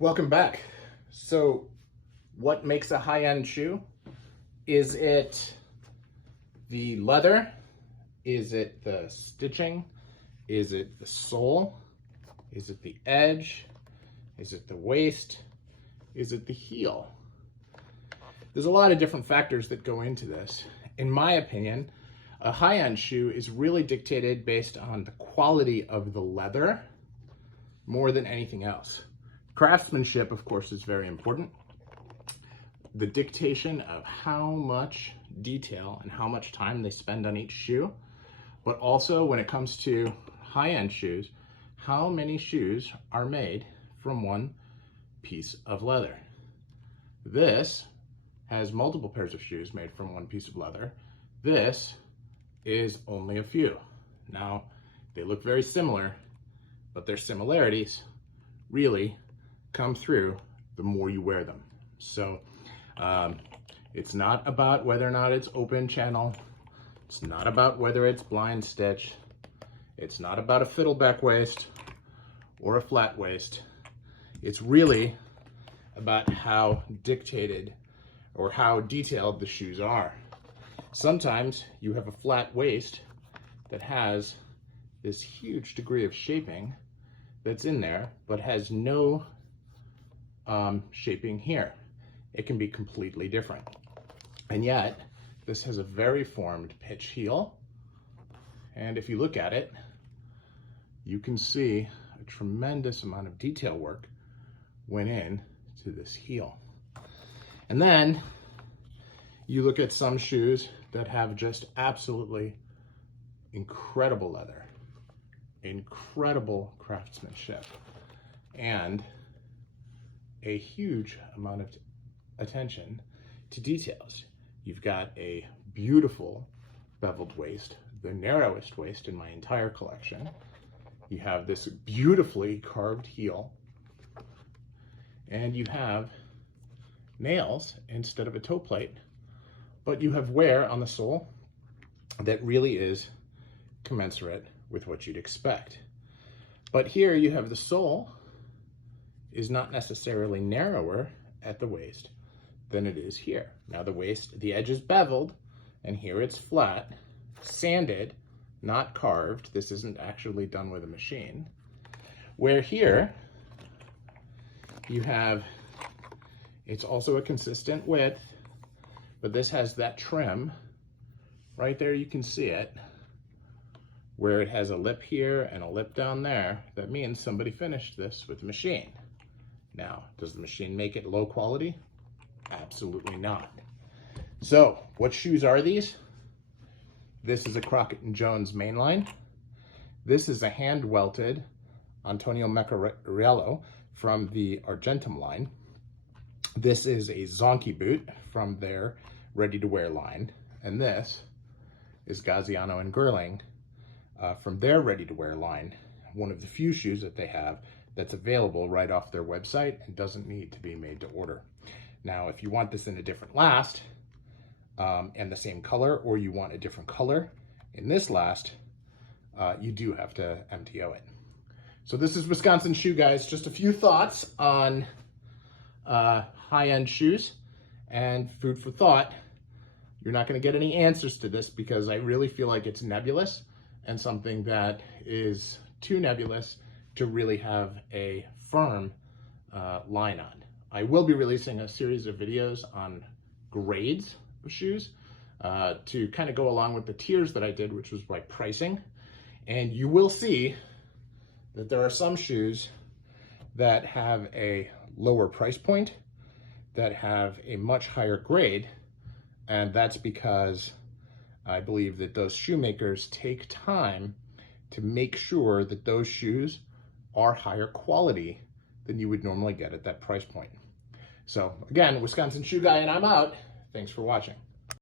Welcome back. So what makes a high-end shoe? Is it the leather? Is it the stitching? Is it the sole? Is it the edge? Is it the waist? Is it the heel? There's a lot of different factors that go into this. In my opinion, a high-end shoe is really dictated based on the quality of the leather more than anything else. Craftsmanship, of course, is very important. The dictation of how much detail and how much time they spend on each shoe, but also when it comes to high-end shoes, how many shoes are made from one piece of leather. This has multiple pairs of shoes made from one piece of leather. This is only a few. Now, they look very similar, but their similarities really come through the more you wear them. So it's not about whether or not it's open channel. It's not about whether it's blind stitch. It's not about a fiddleback waist or a flat waist. It's really about how dictated or how detailed the shoes are. Sometimes you have a flat waist that has this huge degree of shaping that's in there, but has no shaping here. It can be completely different. And yet, this has a very formed pitch heel. And if you look at it, you can see a tremendous amount of detail work went in to this heel. And then you look at some shoes that have just absolutely incredible leather, incredible craftsmanship, and a huge amount of attention to details. You've got a beautiful beveled waist, the narrowest waist in my entire collection. You have this beautifully carved heel, and you have nails instead of a toe plate, but you have wear on the sole that really is commensurate with what you'd expect. But here you have the sole is not necessarily narrower at the waist than it is here. Now the edge is beveled, and here it's flat, sanded, not carved. This isn't actually done with a machine. Where here you have, it's also a consistent width, but this has that trim. Right there you can see it, where it has a lip here and a lip down there. That means somebody finished this with a machine. Now, does the machine make it low quality? Absolutely not. So, what shoes are these? This is a Crockett & Jones mainline. This is a hand-welted Antonio Meccariello from the Argentum line. This is a Zonkey boot from their ready-to-wear line. And this is Gaziano and Girling from their ready-to-wear line. One of the few shoes that they have that's available right off their website and doesn't need to be made to order. Now, if you want this in a different last and the same color, or you want a different color in this last, you do have to MTO it. So this is Wisconsin Shoe Guys. Just a few thoughts on high-end shoes and food for thought. You're not going to get any answers to this because I really feel like it's nebulous and something that is too nebulous to really have a firm line on. I will be releasing a series of videos on grades of shoes to kind of go along with the tiers that I did, which was by pricing. And you will see that there are some shoes that have a lower price point, that have a much higher grade, and that's because I believe that those shoemakers take time to make sure that those shoes are higher quality than you would normally get at that price point. So again, Wisconsin Shoe Guy, and I'm out. Thanks for watching.